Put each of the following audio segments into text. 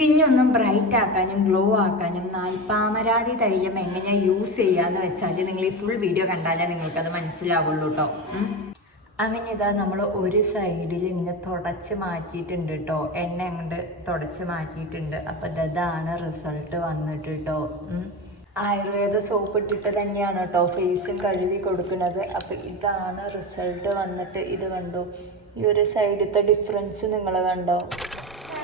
സ്കിന്നൊന്നും bright ആക്കാനും glow ആക്കാനും നാൽപ്പാമരാതി തൈലം എങ്ങനെ യൂസ് ചെയ്യാന്ന് വെച്ചാൽ നിങ്ങൾ ഈ ഫുൾ വീഡിയോ കണ്ടാലേ നിങ്ങൾക്കത് മനസ്സിലാവുള്ളൂ കേട്ടോ അങ്ങനെ ഇതാ നമ്മൾ ഒരു സൈഡിൽ ഇങ്ങനെ തുടച്ച് മാറ്റിയിട്ടുണ്ട് കേട്ടോ എണ്ണ അങ്ങോട്ട് തുടച്ച് മാറ്റിയിട്ടുണ്ട്. അപ്പം ഇതാണ് റിസൾട്ട് വന്നിട്ട് കേട്ടോ ആയുർവേദ സോപ്പ് ഇട്ടിട്ട് തന്നെയാണ് കേട്ടോ ഫേസും കഴുകി കൊടുക്കുന്നത്. അപ്പം ഇതാണ് റിസൾട്ട് വന്നിട്ട് ഇത് കണ്ടോ? ഈ ഒരു സൈഡിലത്തെ ഡിഫറൻസ് നിങ്ങൾ കണ്ടോ?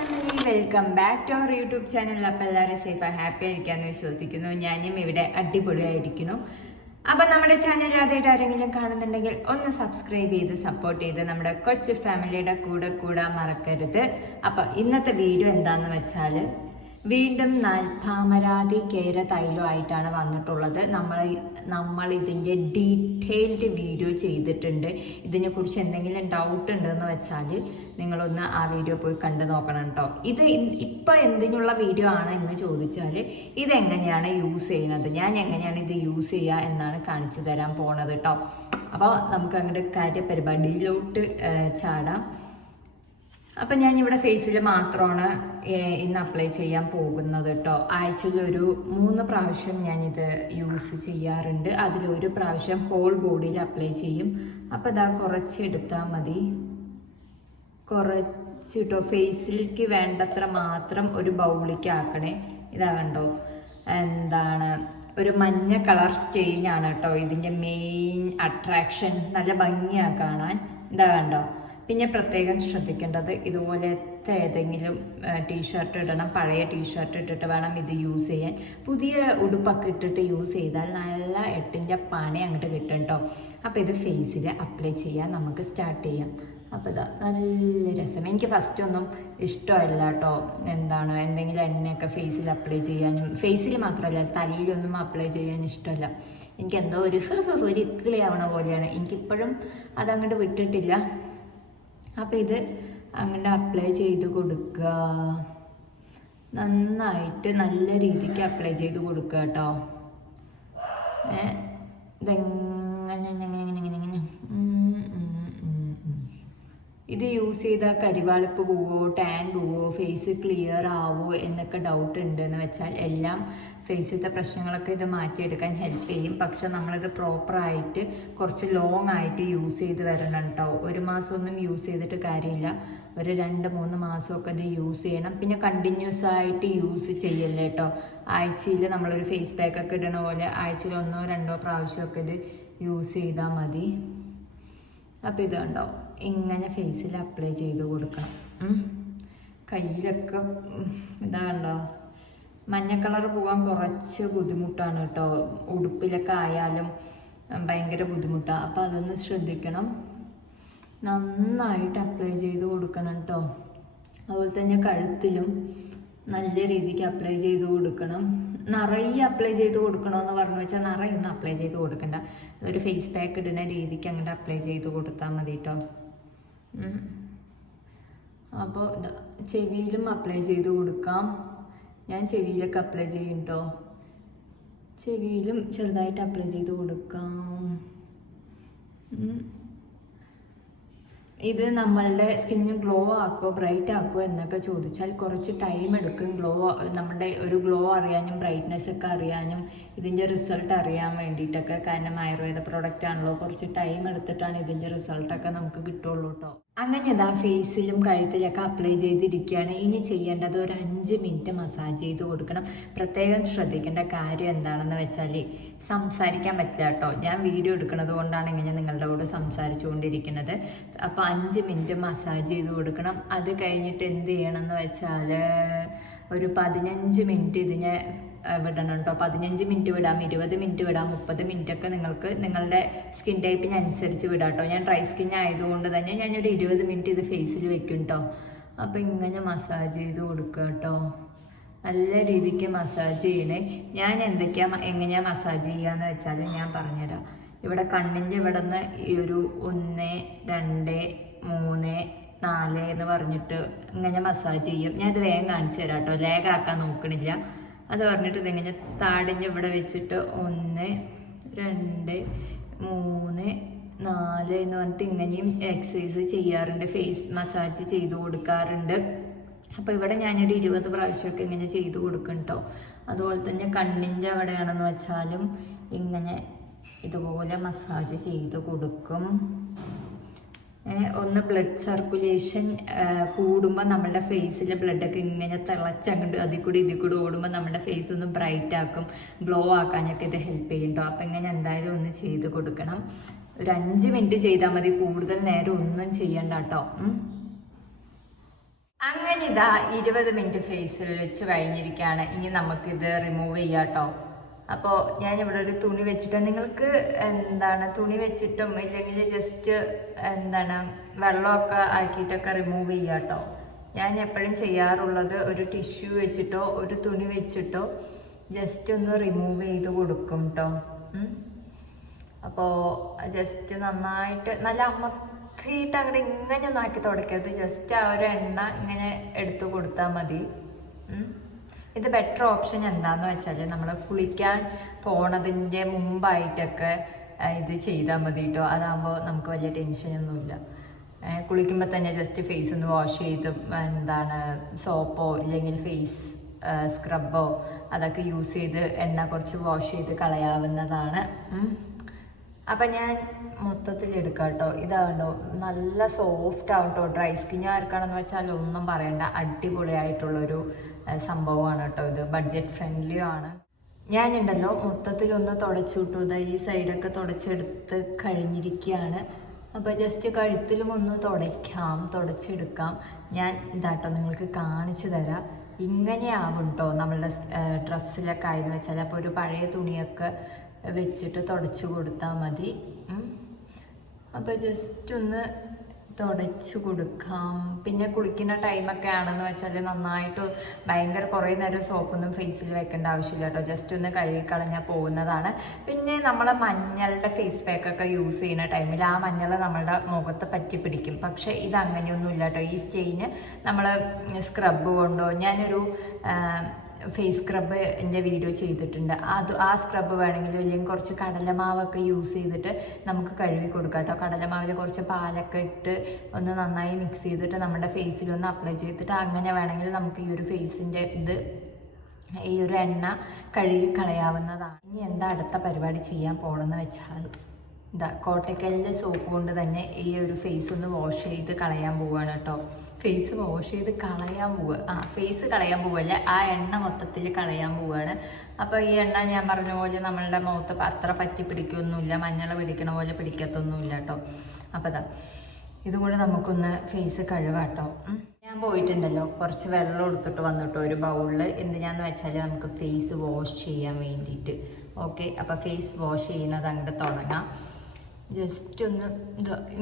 Welcome back to our YouTube channel അപ്പോൾ എല്ലാവരും സേഫ് ഹാപ്പി ആയിരിക്കാമെന്ന് വിശ്വസിക്കുന്നു. ഞാനും ഇവിടെ അടിപൊളിയായിരിക്കുന്നു. അപ്പം നമ്മുടെ ചാനൽ ആദ്യമായിട്ട് ആരെങ്കിലും കാണുന്നുണ്ടെങ്കിൽ ഒന്ന് സബ്സ്ക്രൈബ് ചെയ്ത് സപ്പോർട്ട് ചെയ്ത് നമ്മുടെ കൊച്ചു ഫാമിലിയുടെ കൂടെ കൂടാൻ മറക്കരുത്. അപ്പം ഇന്നത്തെ വീഡിയോ എന്താണെന്ന് വെച്ചാൽ വീണ്ടും നൽഭാമരാതി കേര തൈലമായിട്ടാണ് വന്നിട്ടുള്ളത്. നമ്മൾ നമ്മൾ ഇതിന്റെ ഡീറ്റെയിൽഡ് വീഡിയോ ചെയ്തിട്ടുണ്ട്. ഇതിനെക്കുറിച്ച് എന്തെങ്കിലും ഡൗട്ട് ഉണ്ടെന്ന് വെച്ചാൽ നിങ്ങളൊന്ന് ആ വീഡിയോ പോയി കണ്ടു നോക്കണം കേട്ടോ ഇത് ഇപ്പം എന്തിനുള്ള വീഡിയോ ആണ് എന്ന് ചോദിച്ചാൽ ഇതെങ്ങനെയാണ് യൂസ് ചെയ്യുന്നത്? ഞാൻ എങ്ങനെയാണ് ഇത് യൂസ് ചെയ്യുക എന്നാണ് കാണിച്ചു തരാൻ പോണത് കേട്ടോ അപ്പോൾ നമുക്ക് അങ്ങോട്ട് കാര്യപരിപാടിയിലോട്ട് പരിപാടിയിലോട്ട് ചാടാം. അപ്പം ഞാൻ ഇവിടെ ഫേസിൽ മാത്രമാണ് ഇന്ന് അപ്ലൈ ചെയ്യാൻ പോകുന്നത് കേട്ടോ ആഴ്ചയിൽ ഒരു മൂന്ന് പ്രാവശ്യം ഞാൻ ഇത് യൂസ് ചെയ്യാറുണ്ട്. അതിലൊരു പ്രാവശ്യം ഹോൾ ബോഡിയിൽ അപ്ലൈ ചെയ്യും. അപ്പോൾ ഇതാ കുറച്ചെടുത്താൽ മതി. കുറച്ച് കേട്ടോ ഫേസിലേക്ക് വേണ്ടത്ര മാത്രം ഒരു ബൗളിക്ക് ആക്കണേ. ഇതാ കണ്ടോ? എന്താണ്? ഒരു മഞ്ഞ കളർ സ്റ്റെയിൻ ആണ് കേട്ടോ ഇതിന്റെ മെയിൻ അട്രാക്ഷൻ നല്ല ഭംഗിയാ കാണാൻ. ഇതാ കണ്ടോ? പിന്നെ പ്രത്യേകം ശ്രദ്ധിക്കേണ്ടത് ഇതുപോലത്തെ ഏതെങ്കിലും ടീഷർട്ട് ഇടണം പഴയ ടീഷർട്ട് ഇട്ടിട്ട് വേണം ഇത് യൂസ് ചെയ്യാൻ. പുതിയ ഉടുപ്പൊക്കെ ഇട്ടിട്ട് യൂസ് ചെയ്താൽ നല്ല എട്ടിന്റെ പണി അങ്ങോട്ട് കിട്ടും കേട്ടോ അപ്പോൾ ഇത് ഫേസിൽ അപ്ലൈ ചെയ്യാൻ നമുക്ക് സ്റ്റാർട്ട് ചെയ്യാം. അപ്പോൾ ഇതാ നല്ല രസം. എനിക്ക് ഫസ്റ്റ് ഒന്നും ഇഷ്ടമല്ല കേട്ടോ എന്താണ് എന്തെങ്കിലും എണ്ണയൊക്കെ ഫേസിൽ അപ്ലൈ ചെയ്യാനും. ഫേസിൽ മാത്രമല്ല തലയിലൊന്നും അപ്ലൈ ചെയ്യാൻ ഇഷ്ടമല്ല. എനിക്ക് എന്തോ ഒരു ഒരു ഇക്കിളി ആവണ പോലെയാണ്. എനിക്കിപ്പോഴും അതങ്ങോട്ട് വിട്ടിട്ടില്ല. അപ്പോൾ ഇത് അങ്ങനെ അപ്ലൈ ചെയ്ത് കൊടുക്കുക നന്നായിട്ട് നല്ല രീതിക്ക് അപ്ലൈ ചെയ്ത് കൊടുക്കുക കേട്ടോ ഏ ഇതെങ്ങനെ ഇങ്ങനെ ഇങ്ങനെ ഇങ്ങനെ ഇങ്ങനെ ഉം, ഉം, ഉം, ഉം. ഇത് യൂസ് ചെയ്താൽ കരിവാളിപ്പ് പോവോ ടാൻ പോവോ ഫേസ് ക്ലിയർ ആവോ എന്നൊക്കെ ഡൗട്ട് ഉണ്ട് എന്ന് വെച്ചാൽ എല്ലാം ഫേസിലത്തെ പ്രശ്നങ്ങളൊക്കെ ഇത് മാറ്റിയെടുക്കാൻ ഹെൽപ്പ് ചെയ്യും. പക്ഷെ നമ്മളിത് പ്രോപ്പറായിട്ട് കുറച്ച് ലോങ് ആയിട്ട് യൂസ് ചെയ്ത് വരണം കേട്ടോ ഒരു മാസമൊന്നും യൂസ് ചെയ്തിട്ട് കാര്യമില്ല. ഒരു രണ്ട് മൂന്ന് മാസമൊക്കെ ഇത് യൂസ് ചെയ്യണം. പിന്നെ കണ്ടിന്യൂസ് ആയിട്ട് യൂസ് ചെയ്യല്ലേ കേട്ടോ ആഴ്ചയിൽ നമ്മളൊരു ഫേസ് പാക്ക് ഒക്കെ ഇടണ പോലെ ആഴ്ചയിൽ ഒന്നോ രണ്ടോ പ്രാവശ്യമൊക്കെ ഇത് യൂസ് ചെയ്താൽ മതി. അപ്പോൾ ഇത് ഇങ്ങനെ ഫേസിൽ അപ്ലൈ ചെയ്ത് കൊടുക്കണം. കയ്യിലൊക്കെ ഉം, ഇതാ കണ്ടോ? മഞ്ഞ കളർ പോകാൻ കുറച്ച് ബുദ്ധിമുട്ടാണ് കേട്ടോ. ഉടുപ്പിലൊക്കെ ആയാലും ഭയങ്കര ബുദ്ധിമുട്ടാണ് അപ്പോൾ അതൊന്ന് ശ്രദ്ധിക്കണം. നന്നായിട്ട് അപ്ലൈ ചെയ്ത് കൊടുക്കണം കേട്ടോ. അതുപോലെ തന്നെ കഴുത്തിലും നല്ല രീതിക്ക് അപ്ലൈ ചെയ്ത് കൊടുക്കണം. നിറയെ അപ്ലൈ ചെയ്ത് കൊടുക്കണമെന്ന് പറഞ്ഞു വെച്ചാൽ നിറയൊന്നും അപ്ലൈ ചെയ്ത് കൊടുക്കണ്ട. ഒരു ഫേസ് പാക്ക് ഇടുന്ന രീതിക്ക് അങ്ങോട്ട് അപ്ലൈ ചെയ്ത് കൊടുത്താൽ മതി കേട്ടോ. അപ്പോൾ ചെവിയിലും അപ്ലൈ ചെയ്ത് കൊടുക്കാം. ഞാൻ ചെവിയിലൊക്കെ അപ്ലൈ ചെയ്യും കേട്ടോ ചെവിയിലും ചെറുതായിട്ട് അപ്ലൈ ചെയ്ത് കൊടുക്കാം. ഇത് നമ്മളുടെ സ്കിന്ന് ഗ്ലോ ആക്കോ ബ്രൈറ്റ് ആക്കോ എന്നൊക്കെ ചോദിച്ചാൽ കുറച്ച് ടൈം എടുക്കും ഗ്ലോ നമ്മുടെ ഒരു ഗ്ലോ അറിയാനും ബ്രൈറ്റ്നെസ് ഒക്കെ അറിയാനും ഇതിന്റെ റിസൾട്ട് അറിയാൻ വേണ്ടിയിട്ടൊക്കെ. കാരണം ആയുർവേദ പ്രോഡക്റ്റ് ആണല്ലോ കുറച്ച് ടൈം എടുത്തിട്ടാണ് ഇതിന്റെ റിസൾട്ടൊക്കെ നമുക്ക് കിട്ടുള്ളൂ കേട്ടോ അങ്ങനെ ഇതാ ഫേസിലും കഴുത്തിലൊക്കെ അപ്ലൈ ചെയ്തിരിക്കുകയാണ്. ഇനി ചെയ്യേണ്ടത് ഒരു അഞ്ച് മിനിറ്റ് മസാജ് ചെയ്ത് കൊടുക്കണം. പ്രത്യേകം ശ്രദ്ധിക്കേണ്ട കാര്യം എന്താണെന്ന് വെച്ചാൽ സംസാരിക്കാൻ പറ്റില്ല കേട്ടോ. ഞാൻ വീഡിയോ എടുക്കുന്നത് കൊണ്ടാണ് ഇങ്ങനെ നിങ്ങളുടെ കൂടെ സംസാരിച്ചുകൊണ്ടിരിക്കുന്നത്. അപ്പോൾ അഞ്ച് മിനിറ്റ് മസാജ് ചെയ്ത് കൊടുക്കണം. അത് കഴിഞ്ഞിട്ട് എന്ത് ചെയ്യണമെന്ന് വെച്ചാൽ ഒരു പതിനഞ്ച് മിനിറ്റ് ഇതിനെ വിടണം കേട്ടോ. പതിനഞ്ച് മിനിറ്റ് വിടാം ഇരുപത് മിനിറ്റ് വിടാം മുപ്പത് മിനിറ്റ് ഒക്കെ നിങ്ങൾക്ക് നിങ്ങളുടെ സ്കിൻ ടൈപ്പിനനുസരിച്ച് വിടാം കേട്ടോ. ഞാൻ ഡ്രൈ സ്കിൻ ആയതുകൊണ്ട് തന്നെ ഞാനൊരു ഇരുപത് മിനിറ്റ് ഇത് ഫേസിൽ വെക്കും കേട്ടോ. അപ്പോൾ ഇങ്ങനെ മസാജ് ചെയ്ത് കൊടുക്കുക കേട്ടോ. നല്ല രീതിക്ക് മസാജ് ചെയ്യണേ. ഞാൻ എന്തൊക്കെയാ എങ്ങനെയാ മസാജ് ചെയ്യാന്ന് വെച്ചാൽ ഞാൻ പറഞ്ഞുതരാം. ഇവിടെ കണ്ണിന്റെ ഇവിടെ നിന്ന് ഈ ഒരു ഒന്ന് രണ്ട് മൂന്ന് നാല് എന്ന് പറഞ്ഞിട്ട് ഇങ്ങനെ മസാജ് ചെയ്യും. ഞാൻ ഇത് വേഗം കാണിച്ചു തരാം കേട്ടോ. ലേഗാക്കാൻ നോക്കണില്ല. അത് പറഞ്ഞിട്ട് ഇതിങ്ങനെ താടിഞ്ഞ് ഇവിടെ വെച്ചിട്ട് ഒന്ന് രണ്ട് മൂന്ന് നാല് എന്ന് പറഞ്ഞിട്ട് ഇങ്ങനെയും എക്സസൈസ് ചെയ്യാറുണ്ട്. ഫേസ് മസാജ് ചെയ്ത് കൊടുക്കാറുണ്ട്. അപ്പോൾ ഇവിടെ ഞാനൊരു ഇരുപത് പ്രാവശ്യമൊക്കെ ഇങ്ങനെ ചെയ്ത് കൊടുക്കും അതുപോലെ തന്നെ കണ്ണിന്റെ അവിടെയാണെന്ന് വെച്ചാലും ഇങ്ങനെ ഇതുപോലെ മസാജ് ചെയ്ത് കൊടുക്കും. ഒന്ന് ബ്ലഡ് സർക്കുലേഷൻ കൂടുമ്പോൾ നമ്മുടെ ഫേസിലെ ബ്ലഡൊക്കെ ഇങ്ങനെ തിളച്ചങ്ങോട്ട് അതിൽ കൂടി ഇതിൽ കൂടി ഓടുമ്പോൾ നമ്മുടെ ഫേസ് ഒന്ന് ബ്രൈറ്റ് ആക്കും ഗ്ലോ ആക്കാനൊക്കെ ഇത് ഹെൽപ്പ് ചെയ്യുന്നുണ്ടോ. അപ്പം ഇങ്ങനെ എന്തായാലും ഒന്ന് ചെയ്ത് കൊടുക്കണം. ഒരു അഞ്ച് മിനിറ്റ് ചെയ്താൽ മതി. കൂടുതൽ നേരം ഒന്നും ചെയ്യണ്ട കേട്ടോ അങ്ങനെ ഇതാ ഇരുപത് മിനിറ്റ് ഫേസിൽ വെച്ച് കഴിഞ്ഞിരിക്കുകയാണ് ഇനി നമുക്കിത് റിമൂവ് ചെയ്യാം കേട്ടോ അപ്പോൾ ഞാനിവിടെ ഒരു തുണി വെച്ചിട്ട് നിങ്ങൾക്ക് എന്താണ് തുണി വെച്ചിട്ടും ഇല്ലെങ്കിൽ ജസ്റ്റ് എന്താണ് വെള്ളമൊക്കെ ആക്കിയിട്ടൊക്കെ റിമൂവ് ചെയ്യുക കേട്ടോ ഞാൻ എപ്പോഴും ചെയ്യാറുള്ളത് ഒരു ടിഷ്യൂ വെച്ചിട്ടോ ഒരു തുണി വെച്ചിട്ടോ ജസ്റ്റ് ഒന്ന് റിമൂവ് ചെയ്ത് കൊടുക്കും കേട്ടോ അപ്പോൾ ജസ്റ്റ് നന്നായിട്ട് നല്ല അമർത്തിയിട്ട് അങ്ങനെ ഇങ്ങനെ ഒന്നാക്കി തുടക്കരുത് ജസ്റ്റ് ആ ഒരു എണ്ണ ഇങ്ങനെ എടുത്തു കൊടുത്താൽ മതി. ഇത് ബെറ്റർ ഓപ്ഷൻ എന്താന്ന് വെച്ചാൽ നമ്മൾ കുളിക്കാൻ പോണതിന്റെ മുമ്പായിട്ടൊക്കെ ഇത് ചെയ്താൽ മതി കേട്ടോ അതാകുമ്പോൾ നമുക്ക് വലിയ ടെൻഷനൊന്നുമില്ല കുളിക്കുമ്പോൾ തന്നെ ജസ്റ്റ് ഫേസ് ഒന്ന് വാഷ് ചെയ്ത് എന്താണ് സോപ്പോ ഇല്ലെങ്കിൽ ഫേസ് സ്ക്രബോ അതൊക്കെ യൂസ് ചെയ്ത് എണ്ണ കുറച്ച് വാഷ് ചെയ്ത് കളയാവുന്നതാണ്. അപ്പം ഞാൻ മൊത്തത്തിൽ എടുക്കാം കേട്ടോ ഇതാകണ്ടോ നല്ല സോഫ്റ്റ് ആവും കേട്ടോ ഡ്രൈ സ്കിൻ ആർക്കാണെന്ന് വെച്ചാൽ ഒന്നും പറയണ്ട. അടിപൊളിയായിട്ടുള്ളൊരു സംഭവമാണ് കേട്ടോ ഇത്. ബഡ്ജറ്റ് ഫ്രണ്ട്ലിയും ആണ്. ഞാനുണ്ടല്ലോ മൊത്തത്തിൽ ഒന്ന് തുടച്ചു വിട്ടു. ഇതാ ഈ സൈഡൊക്കെ തുടച്ചെടുത്ത് കഴിഞ്ഞിരിക്കുകയാണ് അപ്പോൾ ജസ്റ്റ് കഴുത്തിലും ഒന്ന് തുടയ്ക്കാം തുടച്ചെടുക്കാം. ഞാൻ ഇതാട്ടോ നിങ്ങൾക്ക് കാണിച്ചു തരാം. ഇങ്ങനെയാവും കേട്ടോ നമ്മളുടെ ഡ്രസ്സിലൊക്കെ ആയെന്ന് വെച്ചാൽ അപ്പോൾ ഒരു പഴയ തുണിയൊക്കെ വെച്ചിട്ട് തുടച്ചു കൊടുത്താൽ മതി. അപ്പോൾ ജസ്റ്റ് ഒന്ന് തുടച്ചു കൊടുക്കാം. പിന്നെ കുളിക്കുന്ന ടൈമൊക്കെ ആണെന്ന് വെച്ചാൽ നന്നായിട്ട് ഭയങ്കര കുറേ നേരം സോപ്പൊന്നും ഫേസിൽ വെക്കേണ്ട ആവശ്യമില്ല കേട്ടോ. ജസ്റ്റ് ഒന്ന് കഴുകിക്കളഞ്ഞാൽ പോകുന്നതാണ്. പിന്നെ നമ്മൾ മഞ്ഞളുടെ ഫേസ് പാക്കൊക്കെ യൂസ് ചെയ്യുന്ന ടൈമിൽ ആ മഞ്ഞൾ നമ്മളുടെ മുഖത്ത് പറ്റി പിടിക്കും. പക്ഷേ ഇത് അങ്ങനെയൊന്നുമില്ല കേട്ടോ. ഈ സ്റ്റെയിന് നമ്മൾ സ്ക്രബ് കൊണ്ടോ ഞാനൊരു ഫേസ് സ്ക്രബ് എന്റെ വീഡിയോ ചെയ്തിട്ടുണ്ട്. അത് ആ സ്ക്രബ് വേണമെങ്കിൽ അല്ലെങ്കിൽ കുറച്ച് കടലമാവൊക്കെ യൂസ് ചെയ്തിട്ട് നമുക്ക് കഴുകി കൊടുക്കാം കേട്ടോ കടലമാവിൽ കുറച്ച് പാലൊക്കെ ഇട്ട് ഒന്ന് നന്നായി മിക്സ് ചെയ്തിട്ട് നമ്മുടെ ഫേസിലൊന്ന് അപ്ലൈ ചെയ്തിട്ട് അങ്ങനെ വേണമെങ്കിൽ നമുക്ക് ഈ ഒരു ഫേസിന്റെ ഇത് ഈ ഒരു എണ്ണ കഴുകി കളയാവുന്നതാണ്. ഇനി എന്താ അടുത്ത പരിപാടി ചെയ്യാൻ പോകണമെന്ന് വെച്ചാൽ ഇതാ കോട്ടക്കലിന്റെ സോപ്പ് കൊണ്ട് തന്നെ ഈ ഒരു ഫേസ് ഒന്ന് വാഷ് ചെയ്ത് കളയാൻ പോവുകയാണ് കേട്ടോ ഫേസ് വാഷ് ചെയ്ത് കളയാൻ പോവുക. ആ ഫേസ് കളയാൻ പോവല്ല ആ എണ്ണ മൊത്തത്തിൽ കളയാൻ പോവുകയാണ്. അപ്പോൾ ഈ എണ്ണ ഞാൻ പറഞ്ഞ പോലെ നമ്മളുടെ മുഖത്ത് അത്ര പറ്റി പിടിക്കൊന്നുമില്ല. മഞ്ഞൾ പിടിക്കണ പോലെ പിടിക്കത്തൊന്നുമില്ല കേട്ടോ അപ്പോൾ അതാ ഇതുകൂടെ നമുക്കൊന്ന് ഫേസ് കഴുകാട്ടോ കേട്ടോ ഞാൻ പോയിട്ടുണ്ടല്ലോ. കുറച്ച് വെള്ളം എടുത്തിട്ട് വന്നിട്ടോ ഒരു ബൗളിൽ എന്തിനാന്ന് വെച്ചാൽ നമുക്ക് ഫേസ് വാഷ് ചെയ്യാൻ വേണ്ടിയിട്ട്. ഓക്കെ? അപ്പോൾ ഫേസ് വാഷ് ചെയ്യുന്നത് അങ്ങോട്ട് തുടങ്ങാം. ജസ്റ്റ് ഒന്ന്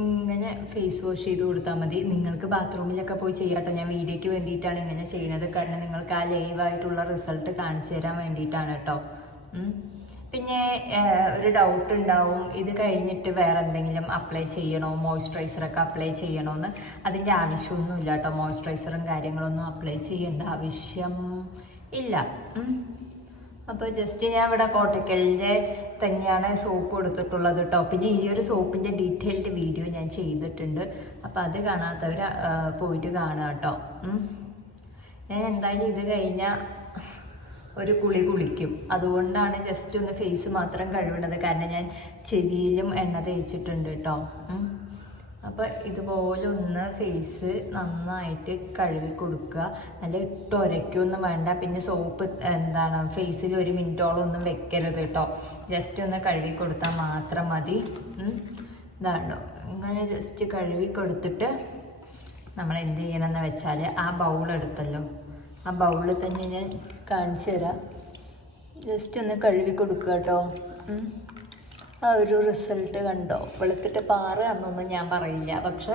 ഇങ്ങനെ ഫേസ് വാഷ് ചെയ്ത് കൊടുത്താൽ മതി. നിങ്ങൾക്ക് ബാത്റൂമിലൊക്കെ പോയി ചെയ്യാട്ടോ. ഞാൻ വീഡിയോയ്ക്ക് വേണ്ടിയിട്ടാണ് ഇങ്ങനെ ചെയ്യുന്നത്. കാരണം നിങ്ങൾക്ക് ആ ലൈവായിട്ടുള്ള റിസൾട്ട് കാണിച്ചു തരാൻ വേണ്ടിയിട്ടാണ് കേട്ടോ. പിന്നെ ഒരു ഡൗട്ട് ഉണ്ടാവും. ഇത് കഴിഞ്ഞിട്ട് വേറെ എന്തെങ്കിലും അപ്ലൈ ചെയ്യണോ? മോയ്സ്ചറൈസറൊക്കെ അപ്ലൈ ചെയ്യണോന്ന് അതിന്റെ ആവശ്യമൊന്നുമില്ല കേട്ടോ. മോയ്സ്ചറൈസറും കാര്യങ്ങളൊന്നും അപ്ലൈ ചെയ്യേണ്ട ആവശ്യം ഇല്ല. അപ്പോൾ ജസ്റ്റ് ഞാൻ ഇവിടെ കോട്ടക്കലിന്റെ തന്നെയാണ് സോപ്പ് കൊടുത്തിട്ടുള്ളത് കേട്ടോ പിന്നെ ഈ ഒരു സോപ്പിന്റെ ഡീറ്റെയിൽഡ് വീഡിയോ ഞാൻ ചെയ്തിട്ടുണ്ട്. അപ്പോൾ അത് കാണാത്തവർ പോയിട്ട് കാണുക കേട്ടോ ഞാൻ എന്തായാലും ഇത് കഴിഞ്ഞാൽ ഒരു കുളി കുളിക്കും. അതുകൊണ്ടാണ് ജസ്റ്റ് ഒന്ന് ഫേസ് മാത്രം കഴുകണത്. കാരണം ഞാൻ ചെവിയിലും എണ്ണ തേച്ചിട്ടുണ്ട് കേട്ടോ. അപ്പോൾ ഇതുപോലെ ഒന്ന് ഫേസ് നന്നായിട്ട് കഴുകി കൊടുക്കുക. നല്ല ഇട്ട് ഉരയ്ക്കൊന്നും വേണ്ട. പിന്നെ സോപ്പ് എന്താണ് ഫേസിൽ ഒരു മിനിറ്റോളം ഒന്നും വെക്കരുത് കേട്ടോ ജസ്റ്റ് ഒന്ന് കഴുകി കൊടുത്താൽ മാത്രം മതി. ഇതാണോ ഇങ്ങനെ ജസ്റ്റ് കഴുകി കൊടുത്തിട്ട് നമ്മൾ എന്ത് ചെയ്യണമെന്ന് വെച്ചാൽ ആ ബൗൾ എടുത്തല്ലോ. ആ ബൗളിൽ തന്നെ ഞാൻ കാണിച്ചു തരാം. ജസ്റ്റ് ഒന്ന് കഴുകി കൊടുക്കുക കേട്ടോ. ആ ഒരു റിസൾട്ട് കണ്ടോ? വെളുത്തിട്ട് പാറയാണെന്നൊന്നും ഞാൻ പറയില്ല. പക്ഷെ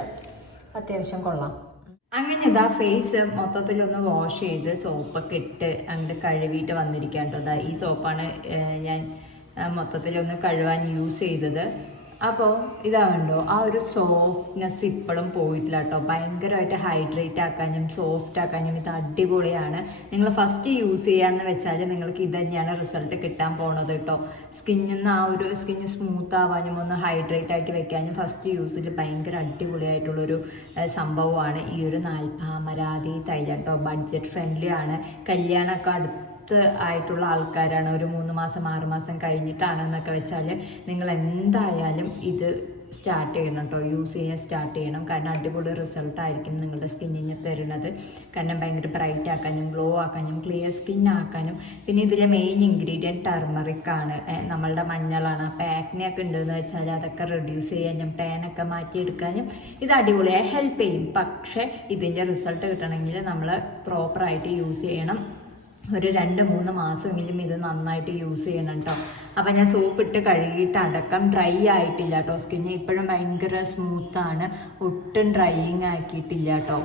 അത്യാവശ്യം കൊള്ളാം. അങ്ങനെ ഇതാ ഫേസ് മൊത്തത്തിലൊന്ന് വാഷ് ചെയ്ത് സോപ്പൊക്കെ ഇട്ട് അങ്ങോട്ട് കഴുകിയിട്ട് വന്നിരിക്കാൻ കേട്ടോ ഈ സോപ്പാണ് ഞാൻ മൊത്തത്തിലൊന്ന് കഴുകാൻ യൂസ് ചെയ്തത്. അപ്പോൾ ഇതാ കണ്ടോ ആ ഒരു സോഫ്റ്റ്നെസ് ഇപ്പോഴും പോയിട്ടില്ല കേട്ടോ ഭയങ്കരമായിട്ട് ഹൈഡ്രേറ്റ് ആക്കാനും സോഫ്റ്റ് ആക്കാനും ഇത് അടിപൊളിയാണ്. നിങ്ങൾ ഫസ്റ്റ് യൂസ് ചെയ്യാന്ന് വെച്ചാൽ നിങ്ങൾക്ക് ഇത് തന്നെയാണ് റിസൾട്ട് കിട്ടാൻ പോണത് കേട്ടോ സ്കിന്നിൽ നിന്ന് ആ ഒരു സ്കിന്ന് സ്മൂത്ത് ആവാനും ഒന്ന് ഹൈഡ്രേറ്റ് ആക്കി വെക്കാനും ഫസ്റ്റ് യൂസിൽ ഭയങ്കര അടിപൊളിയായിട്ടുള്ളൊരു സംഭവമാണ് ഈ ഒരു നാൽപ്പാമരാതി തൈലം കേട്ടോ ബഡ്ജറ്റ് ഫ്രണ്ട്ലി ആണ്. കല്യാണമൊക്കെ അടുത്ത് ആയിട്ടുള്ള ആൾക്കാരാണ്. ഒരു മൂന്ന് മാസം ആറ് മാസം കഴിഞ്ഞിട്ടാണെന്നൊക്കെ വെച്ചാൽ നിങ്ങൾ എന്തായാലും ഇത് സ്റ്റാർട്ട് ചെയ്യണം കേട്ടോ യൂസ് ചെയ്യാൻ സ്റ്റാർട്ട് ചെയ്യണം. കാരണം അടിപൊളി റിസൾട്ട് ആയിരിക്കും നിങ്ങളുടെ സ്കിന്നിന് തരുന്നത്. കാരണം ഭയങ്കര ബ്രൈറ്റ് ആക്കാനും ഗ്ലോ ആക്കാനും ക്ലിയർ സ്കിൻ ആക്കാനും. പിന്നെ ഇതിലെ മെയിൻ ഇൻഗ്രീഡിയന്റ് ടർമറിക് ആണ്. നമ്മളുടെ മഞ്ഞളാണ്. അപ്പോൾ ആക്നെയൊക്കെ ഉണ്ടെന്ന് വെച്ചാൽ അതൊക്കെ റെഡ്യൂസ് ചെയ്യാനും ടാനൊക്കെ മാറ്റിയെടുക്കാനും ഇത് അടിപൊളിയായി ഹെൽപ്പ് ചെയ്യും. പക്ഷേ ഇതിന്റെ റിസൾട്ട് കിട്ടണമെങ്കിൽ നമ്മൾ പ്രോപ്പറായിട്ട് യൂസ് ചെയ്യണം. ഒരു രണ്ട് മൂന്ന് മാസമെങ്കിലും ഇത് നന്നായിട്ട് യൂസ് ചെയ്യണം കേട്ടോ അപ്പം ഞാൻ സോപ്പ് ഇട്ട് കഴുകിയിട്ട് അടക്കം ഡ്രൈ ആയിട്ടില്ല കേട്ടോ സ്കിന്ന് ഇപ്പോഴും ഭയങ്കര സ്മൂത്താണ് ഒട്ടും ഡ്രൈയിങ് ആക്കിയിട്ടില്ല കേട്ടോ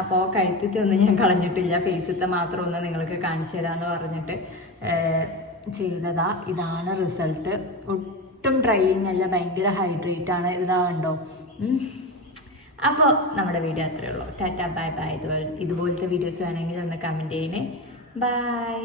അപ്പോൾ കഴുത്തിട്ടൊന്നും ഞാൻ കളഞ്ഞിട്ടില്ല. ഫേസിത്തെ മാത്രം ഒന്ന് നിങ്ങൾക്ക് കാണിച്ചു തരാമെന്ന് പറഞ്ഞിട്ട് ചെയ്തതാ. ഇതാണ് റിസൾട്ട് ഒട്ടും ഡ്രൈയിങ് അല്ല. ഭയങ്കര ഹൈഡ്രേറ്റ് ആണ്. ഇതാ കണ്ടോ. അപ്പോൾ നമ്മുടെ വീഡിയോ അത്രയേ ഉള്ളൂ. Tata bye bye. ഇതുപോലെ ഇതുപോലത്തെ വീഡിയോസ് വേണമെങ്കിൽ ഒന്ന് കമന്റ് ചെയ്യണേ. ബൈ